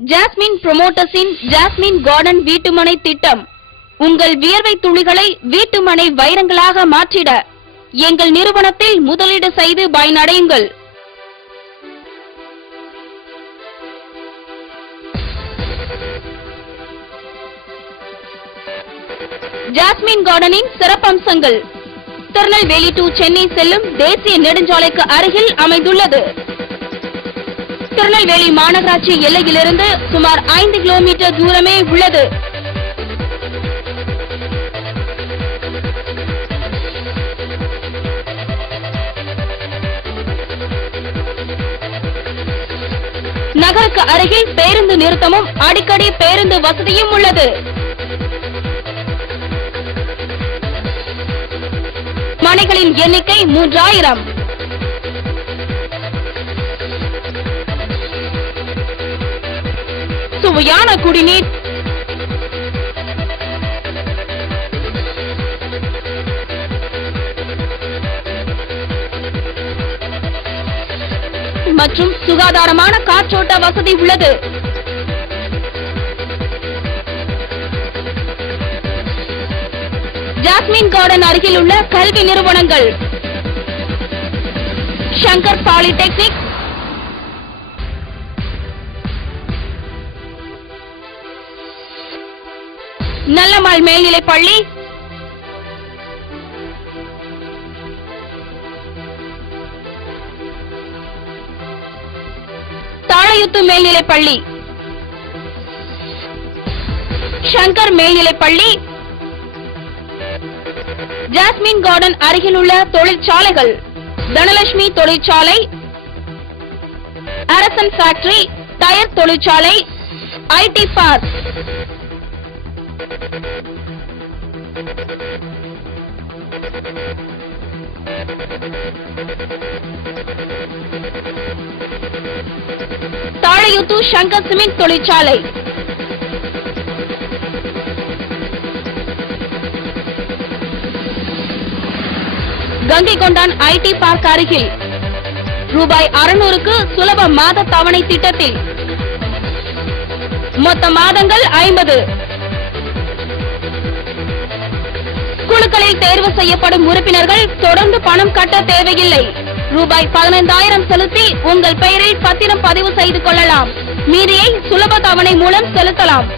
Jasmine புரோமோட்டர்ஸின் jasmine garden வீட்டுமனை திட்டம் உங்கள் வியர்வை துளிகளை வீட்டுமனை வைரங்களாக மாற்றிட எங்கள் நிறுவனத்தில் முதலீடு செய்து பயனடையுங்கள். ஜாஸ்மின் கார்டனின் சிறப்பம்சங்கள் திருநெல்வேலி டு சென்னை செல்லும் தேசிய நெடுஞ்சாலைக்கு அருகில் அமைந்துள்ளது. திருநெல்வேலி மாநகராட்சி எல்லையிலிருந்து சுமார் 5 கிலோமீட்டர் தூரமே உள்ளது. நகருக்கு அருகில் பேருந்து நிறுத்தமும் அடிக்கடி பேருந்து வசதியும் உள்ளது. மனைகளின் எண்ணிக்கை 3000. சுவையான குடிநீர், மற்றும் சுகாதாரமான காற்றோட்ட வசதி உள்ளது. ஜாஸ்மின் கார்டன் அருகில் உள்ள கல்வி நிறுவனங்கள் சங்கர் பாலிடெக்னிக், நல்லம்மாள் மேல்நிலைப் பள்ளி, தாழையுத்து மேல்நிலைப் பள்ளி, சங்கர் மேல்நிலைப் பள்ளி, ஜாஸ்மின் கார்டன் அருகில் உள்ள தொழிற்சாலைகள் தனலட்சுமி தொழிற்சாலை, அரசன் ஃபேக்டரி, டயர் தொழிற்சாலை, IT park. Thalaiyuthu Shankar cement தொழிற்சாலை, கங்கை கொண்டான் ஐடி பார்க் அருகில் ரூபாய் 600க்கு சுலப மாத தவணை திட்டத்தில் மொத்த மாதங்கள் 50. குழுக்களில் தேர்வு செய்யப்படும் உறுப்பினர்கள் தொடர்ந்து பணம் கட்ட தேவையில்லை. ரூபாய் 15000 செலுத்தி உங்கள் பெயரில் பத்திரம் பதிவு செய்து கொள்ளலாம். மீதியை சுலப தவணை மூலம் செலுத்தலாம்.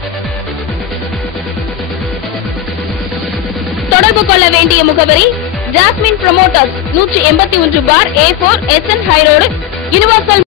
தொடர்பு கொள்ள வேண்டிய முகவரி ஜாஸ்மின் புரோமோட்டர்ஸ், 181 பார் A4 SN high road, universal